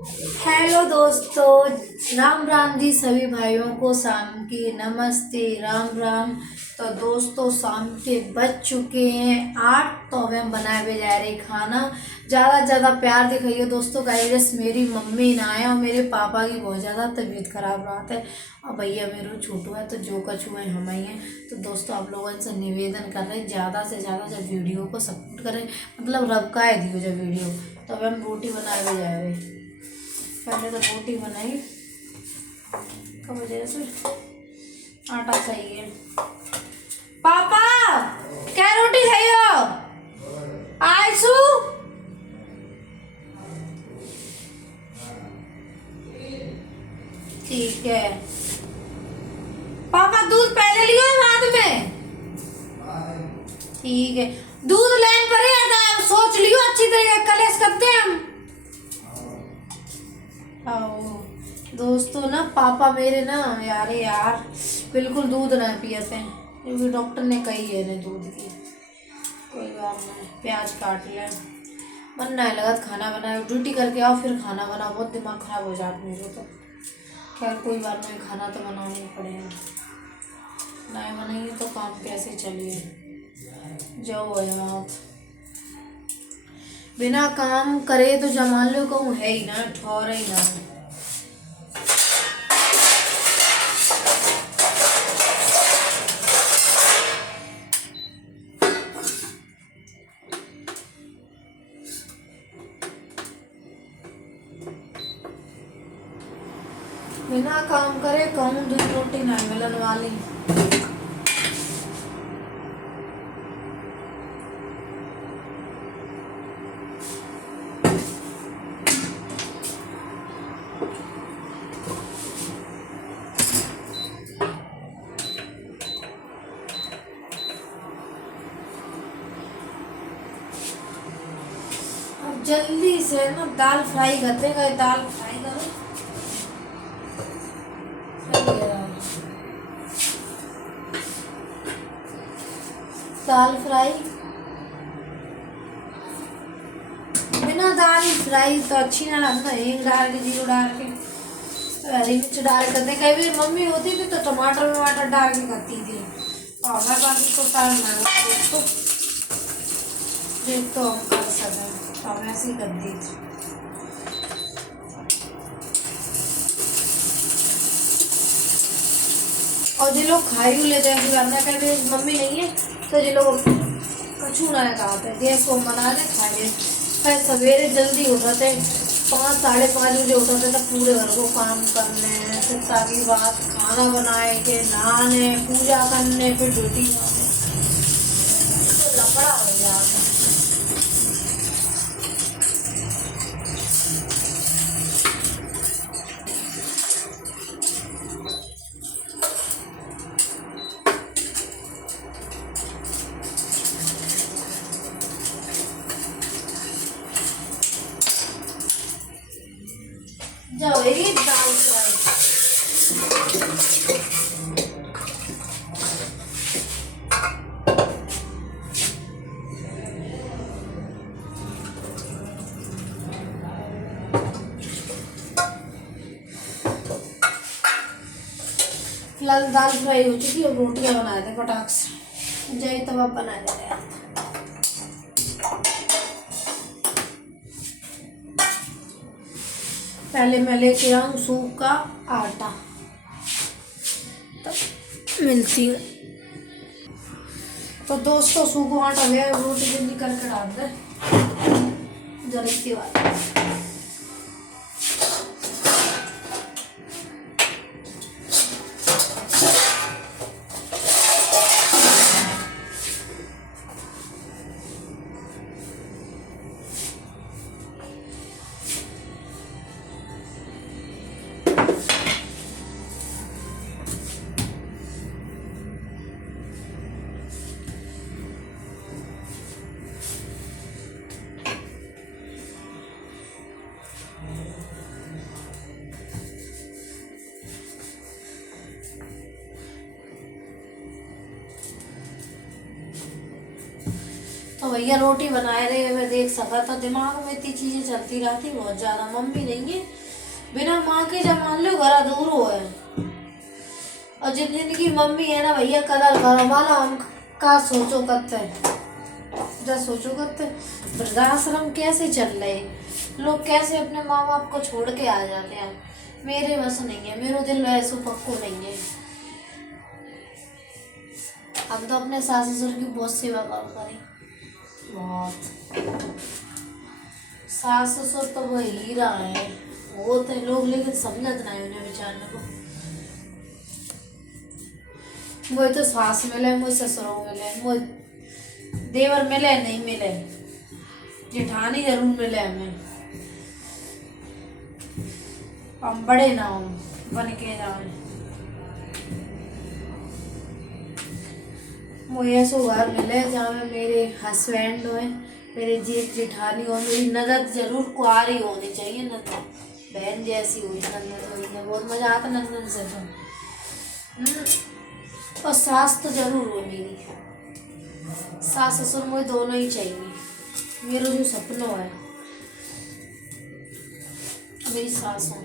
Hello दोस्तों, राम राम जी। सभी भाइयों को शाम की नमस्ते, राम राम। तो दोस्तों, शाम के बज चुके हैं 8। तो अब हम बनाए हुए जा रहे खाना। ज़्यादा ज़्यादा प्यार दिखाइए दोस्तों। गाइस, मेरी मम्मी ना आए और मेरे पापा की बहुत ज़्यादा तबीयत खराब रहा है और भैया मेरे छोटू है, तो जो कछु है हम ही हैं। तो दोस्तों, आप लोगों से निवेदन कर रहे हैं ज़्यादा से ज़्यादा जब वीडियो को सपोर्ट करें, मतलब रबकाए दियो जब वीडियो। तो अब हम रोटी बनाए हुए जा रहे हैं। पहले तो रोटी बनाई का वजह से आटा चाहिए। पापा क्या रोटी खाइयो? आयसु ठीक है। पापा दूध पहले लियो बाद में। ठीक है, दूध लेन पर ही आता है, सोच लियो अच्छी तरीके कलेश करते हैं हम। आओ दोस्तों, ना पापा मेरे ना यार बिल्कुल दूध ना पियते हैं, क्योंकि डॉक्टर ने कही है ना दूध की। कोई बात नहीं, प्याज काट ले। मन ना लगा खाना बनाए, ड्यूटी करके आओ फिर खाना बनाओ, बहुत दिमाग खराब हो जाता मेरे तो। खैर कोई बात नहीं, खाना तो बनाना ही पड़ेगा, नहीं बनाएंगे तो काम कैसे चलिए। जाओ आप बिना काम करे तो जमान लो कहूँ है ही ना, ठौर ही ना। बिना काम करे कहूँ दूध रोटी नहीं मिलन वाली। अब जल्दी से ना दाल फ्राई करते गए, दाल फ्राई करो। दाल फ्राई बिना दाल फ्राई तो अच्छी ना लगता। हींग डाल के, जीरो डाल के, हरी मिर्च डाल करते। कई भी मम्मी होती थी तो टमाटर वमाटर डाल के करती थी, और हमारे पास इसको टाइम ना हो तो हम कर सकें, तो हम ऐसे ही कर दी थी। और जिन लोग खाई लेते हैं करना, कहीं मम्मी नहीं है तो जिन लोग कछू ना खाते गैस को बना दे खा ले। फिर सवेरे जल्दी उठाते, 5 साढ़े 5 बजे उठाते, तब पूरे घर को काम करने, फिर ताकि बात खाना बनाए के नहाने पूजा करने फिर ड्यूटी जाने, तो लफड़ा हो जाता। जाओ ये दाल फ्राई। फिलहाल दाल फ्राई हो चुकी है, रोटियां बना दे फटाक से। जय तवा बना दे। पहले मैं लेके आऊँ सूप का आटा, तब मिलती हूँ। तो दोस्तों, सूप आटा ले, रोटी जल्दी करके डाल दे जल्दी वाली। तो भैया रोटी बनाए रहे, मैं देख सका तो दिमाग में इतनी चीजें चलती रहती बहुत ज्यादा। मम्मी नहीं है, बिना माँ के जब मान लो घर अधूरो है। और जिन जिनकी मम्मी है ना भैया, कदर करो वाला, हम का सोचो करते जब सोचो करते वृद्धाश्रम कैसे चल रहे, लोग कैसे अपने माँ बाप को छोड़ के आ जाते हैं। मेरे बस नहीं है, मेरा दिल ऐसा पक्को नहीं है। हम तो अपने सास ससुर की बहुत सेवा करें, बहुत। सास ससुर तो वो हीरा है, वो तो लोग लेकिन समझत नहीं उन्हें बेचारे को। मुझे तो सास मिले, मुझे ससुरों मिले, मुझे देवर मिले नहीं मिले, जेठानी जरूर मिले हमें। हम बड़े ना हो बन के जाए। मुझे ऐसा घर मिले जहाँ में मेरे हस्बैंड हो, मेरे जेठ जेठानी हो, मेरी ननद जरूर कुआरी होनी चाहिए, न तो बहन जैसी हुई ननद हुई ना, बहुत मजा आता ननद से तो। और सास तो जरूर हो मेरी, सास ससुर मुझे दोनों ही चाहिए। मेरा जो सपना है मेरी सास हो।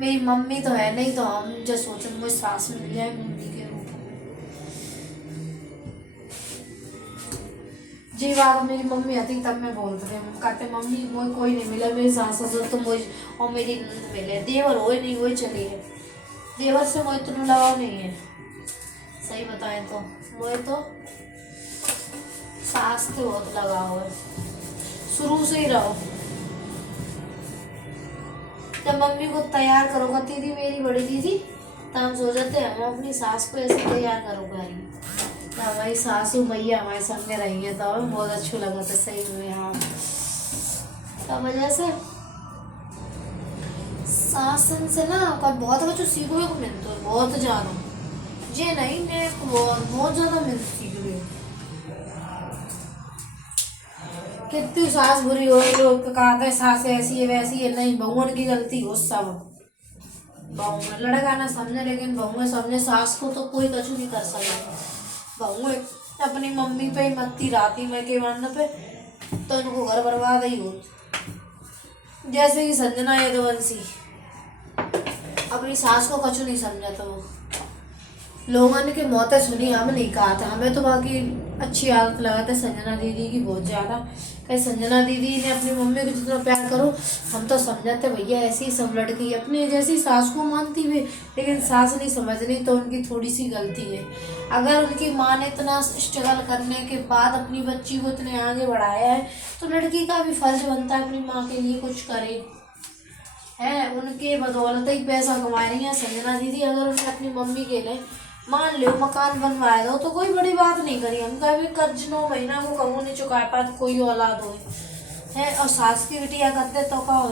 मेरी मम्मी तो है नहीं, तो हम जो सोचे मुझे सास मिल जाए मम्मी के रूप में। जी बात मेरी मम्मी आती तब मैं बोलते थे, कहते मम्मी मुझे कोई नहीं मिला, मेरी सास ससुर तो मुझे और मेरी नंद मिले। देवर हो नहीं वही चली है, देवर से मुझे इतना लगाव नहीं है। सही बताएं तो मुझे तो सास से बहुत लगाव है, शुरू से ही रहो। जब मम्मी को तैयार करो करती थी मेरी बड़ी दीदी, तो हम सोच रहे थे हम अपनी सास को ऐसे तैयार करो करेंगे, तो हमारी सासू मैया हमारे संग में रही है, तो हमें बहुत अच्छा लगा था सही में। हाँ, तो वजह से सासन से ना बहुत कुछ सीखने को मिलता है, बहुत ज़्यादा। ये नहीं मैं बहुत ज़्यादा मिलती सीख रही हूँ। कितनी सास बुरी हो, लोग कहते हैं सास ऐसी है वैसी है, नहीं बहुओं की गलती हो सब। बहू में लड़का ना समझे, लेकिन बहू में समझे सास को तो कोई कछु नहीं कर सकता। बहू अपनी मम्मी पे ही मत्ती राती में के वर्ण पे, तो उनको घर बर्बाद ही हो। जैसे कि संजना यदुवंशी अपनी सास को कछु नहीं समझा, तो वो लोगों ने की मौतें सुनी, हम नहीं कहा था। हमें तो बाकी अच्छी आदत लगा था संजना दीदी की बहुत ज़्यादा। कहीं संजना दीदी ने अपनी मम्मी को जितना प्यार करो, हम तो समझाते भैया ऐसी ही सब लड़की अपने जैसी सास को मानती भी, लेकिन सास नहीं समझनी, तो उनकी थोड़ी सी गलती है। अगर उनकी माँ ने इतना स्ट्रगल करने के बाद अपनी बच्ची को इतने आगे बढ़ाया है, तो लड़की का भी फर्ज बनता है अपनी माँ के लिए कुछ करे। है उनके बदौलत ही पैसा कमा रही हैं संजना दीदी। अगर उन्हें अपनी मम्मी के लिए मान लो मकान बनवाए दो तो कोई बड़ी बात नहीं करी, हम कभी कर्ज 9 महीना को कहूँ नहीं चुका पाए, तो कोई औलाद हो है। और सास की बिटिया करते तो क्या हो,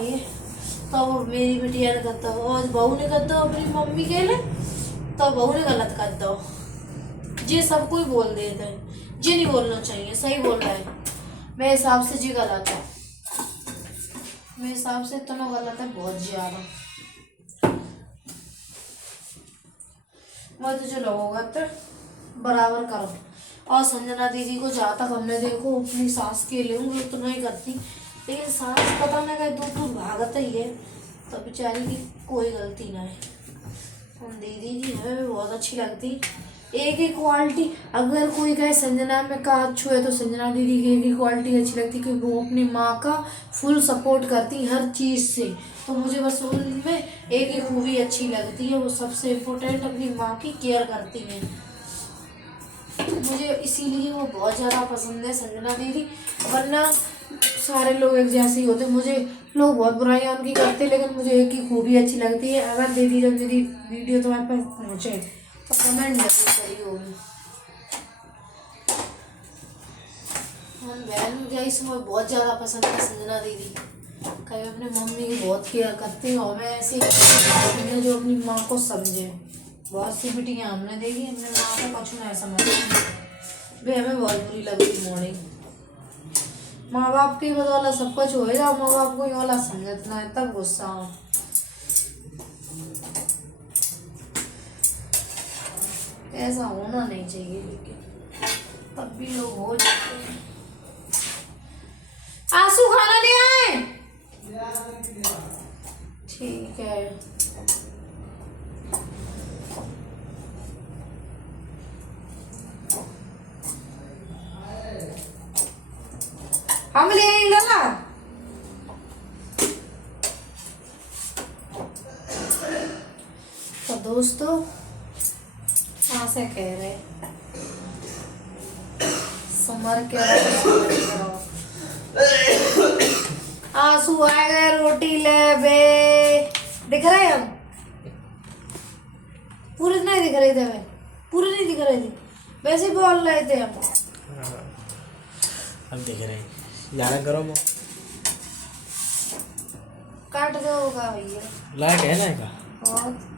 तो वो मेरी बिटिया ने करता हो, और बहू ने कर दो अपनी मम्मी के लिए, तो बहू ने गलत कर दो। ये सब कोई बोल देते हैं, ये नहीं बोलना चाहिए, सही बोल रहा है। मेरे हिसाब से जी गलत है, मेरे हिसाब से इतना गलत है बहुत ज़्यादा। मैं तो जो लोगों तो बराबर करो। और संजना दीदी को जहाँ तक हमने देखो अपनी सास के लिए उतना ही करती, लेकिन सास पता ना कहीं दूर दूर भागत ही है, तो बेचारी की कोई गलती ना है। हम दीदी जी हमें बहुत अच्छी लगती, एक ही क्वालिटी। अगर कोई कहे संजना में का अच्छू है, तो संजना दीदी की एक ही क्वालिटी अच्छी लगती, क्योंकि वो अपनी माँ का फुल सपोर्ट करती हर चीज़ से। तो मुझे बस उनमें एक ही खूबी अच्छी लगती है, वो सबसे इम्पोर्टेंट अपनी माँ की केयर करती हैं। मुझे इसीलिए वो बहुत ज़्यादा पसंद है संजना दीदी, वरना सारे लोग एक जैसे ही होते। मुझे लोग बहुत बुराइयाँ उनकी करते, लेकिन मुझे एक ही खूबी अच्छी लगती है। अगर दीदी जब मेरी वीडियो तुम्हारे पास पहुँचे तो कमेंट जरूर करी होगी। हम बहन जैसे मुझे बहुत ज़्यादा पसंद है संजना दीदी, कहीं अपनी मम्मी की बहुत केयर करती हूँ। मैं ऐसी है जो अपनी माँ को समझे। बहुत सी बिटियाँ हमने देखी, हमने माँ को कुछ नहीं समझती, वे हमें बहुत बुरी लगती मोड़ी। माँ बाप की बदौलत सब कुछ हो जाओ, माँ बाप को ही वाला समझना है तब गुस्सा हो। ऐसा होना नहीं चाहिए, लेकिन तब भी लोग हो जाते हैं। आंसू खाना ले आए। ठीक है। हम ले आएंगे। तो दोस्तों कहाँ से कह रहे समर के आंसू आ गए, रोटी ले बे। दिख रहे हम पूरे नहीं दिख रहे थे, हमें पूरे नहीं दिख रहे थे, वैसे बोल रहे थे हम। अब दिख रहे ज्यादा गरम हो, काट दो होगा भैया। लायक है ना का बहुत